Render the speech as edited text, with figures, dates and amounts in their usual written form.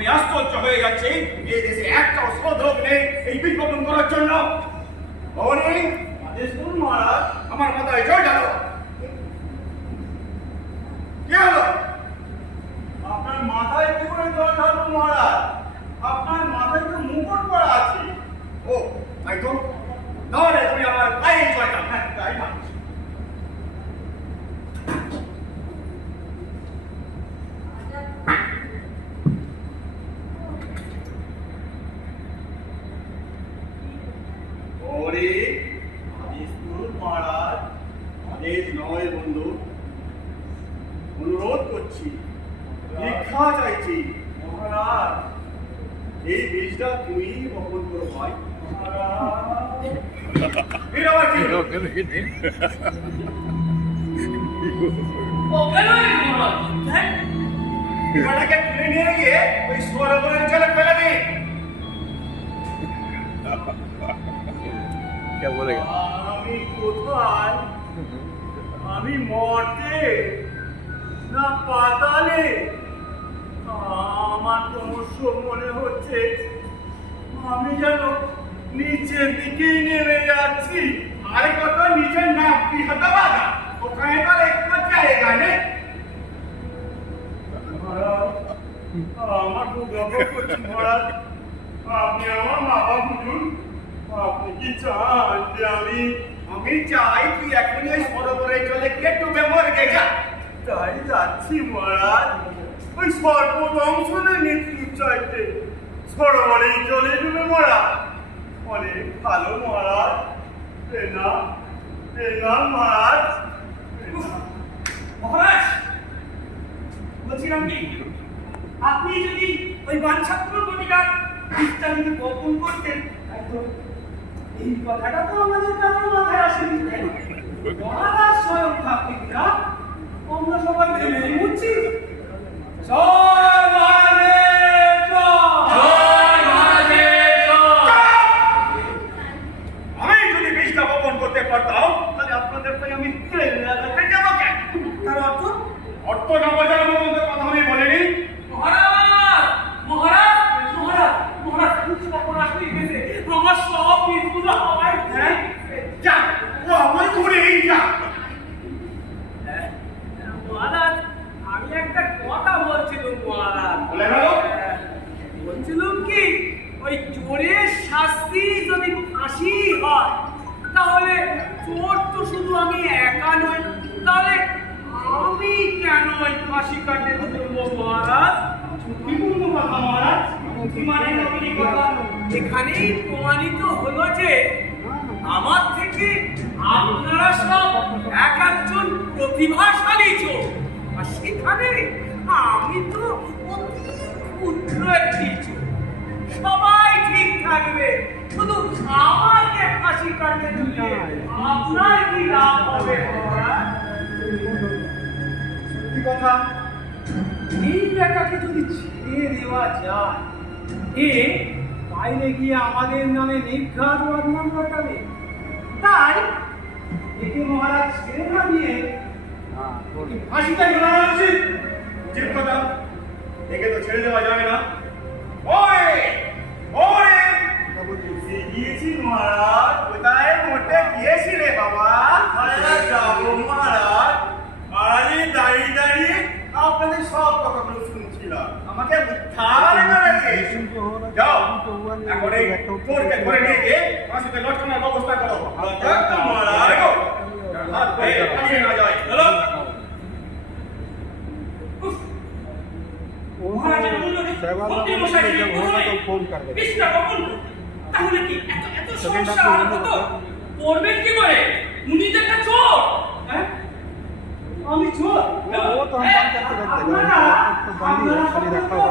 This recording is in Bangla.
আমি আশ্চর্য হয়ে যাচ্ছি এই দেশে একটাও সাধক নেই এই বীজ বপন করার জন্য। ভবানী, আদেশ করুন মহারাজ। আমার মাথায় জয় গেল। কি হলো? আপনার মাথায় কি করে জল ঢালবো মহারাজ? আপনার মাথায় তো মুকুট পরা আছে। ও তাই তো, তাহলে তুমি আমার পায়ে জয় দাও। হ্যাঁ তাই না? ওরে আদেশ করুন মহারাজ। আদেশ নয় বন্ধু, অনুরোধ করছি, ভিক্ষা চাইছি। মহারাজ, এই বীজটা তুমি বপন করো ভাই। মহারাজ, এর আবার কি হলো? এটাকে তুলে নিয়ে গিয়ে ওই সরোবরের জলে ফেলে দিই। আমি কোথায়? আমি মর্তে না পাতালে? আমার ক্রমশ মনে হচ্ছে আমি যেন নিচের দিকেই নেমে যাচ্ছি। আরে কত নিচের নাম কি হতে পারে? ওখানে তো একটু জায়গা নেই। মহারাজ, আমার খুব গর্ব করছি মহারাজ। আপনি আমার মা বাবা বুঝুন। আপনি কি চান যে আমি চাই তুই এখনই ওই সরোবরের জলে গিয়ে ডুবে মরে যা। তাই যাচ্ছি মহারাজ। ওই সর্বদংশনের মৃত্যু চাইতে সরোবরেই জলে ডুবে মরা অনেক ভালো মহারাজ। মহারাজ। মহারাজ, বলছিলাম কি, আপনি যদি ওই বাঞ্ছাত্মক প্রতিকার বিস্তারিত বপন করতেন, তাইতো এই কথাটা তো আমাদের কারোর মাথায় আসেনি। মহারাজ স্বয়ং থাকতেন না, আমরা সবাই ভেবে বুঝছি। জয় মহাদেব জয় মহাদেব জয়। আমি যদি বীজটা বপন করতে পারতাম তাহলে আপনাদের তাই আমি তেল লাগাতে যাবো কেন? তার অর্থ? অর্থ না বোঝার মতো কথা আমি বলিনি। মহারাজ মহারাজ মহারাজ মহারাজ কিছু কখন আসলে গেছে আমার সব বীজগুলো হওয়ায় হ্যাঁ যা, ও আমার ঘুরেই যা। মহারাজ, আমি একটা কথা বলছিলাম মহারাজ। বলে গেল? বলছিলাম কি, ওই চোরের শাস্তি যদি ফাঁসি হয় তাহলে চোর তো শুধু আমি একা নই, তাহলে আমি কেন ওই ফাঁসি কাটে ধরবো মহারাজ? কি বলবো কথা মহারাজ? কি মানে নতুন কথা? এখানেই প্রমাণিত হলো যে আমার থেকে আপনারা সব এক একজন প্রতিভাশালী চোর, আর সেখানে আমি তো অতি ক্ষুদ্র একটি চোর। সবাই ঠিক থাকবে, শুধু আমাকে ফাঁসি কাটতে দিলে আপনার কি লাভ হবে মহারাজ? সত্যি কথা, এই বেটাকে যদি ছেড়ে দেওয়া যায়, এ বাইরে গিয়ে আমাদের নামে নির্ঘাত বদনাম ঘটাবে। তাই একে মহারাজ ছেড়ে না দিয়ে ফাঁসিটাই করা উচিত। উচিত কথা, একে তো ছেড়ে দেওয়া যাবে না। ওরে ওরে, গিয়েছি মহারাজ। কোথায় মোটে গিয়েছিলে বাবা? মহারাজ যাবো মহারাজ। মহারাজই দাঁড়িয়ে দাঁড়িয়ে আপনাদের সব কথাগুলো শুনছিলাম। আমাকে উদ্ধার করেছে। যাও এখন এই চোরকে ধরে নিয়ে গিয়ে ফাঁসিতে লটকানোর ব্যবস্থা করো। মহারাজ। দেখো, হাত ধরে পালিয়ে না যায়। চলো। মহারাজের অনুরোধে মন্ত্রী মশাইকে ফোন করবে। কৃষ্ণ কখন তাহলে কি এত সমস্যা হতো? করবেন কি করে? উনি তো একটা চোর। হ্যাঁ, আমি চোর? वो तो हम काम करते रहते हैं, तो बंदी है, खाली रखा हुआ।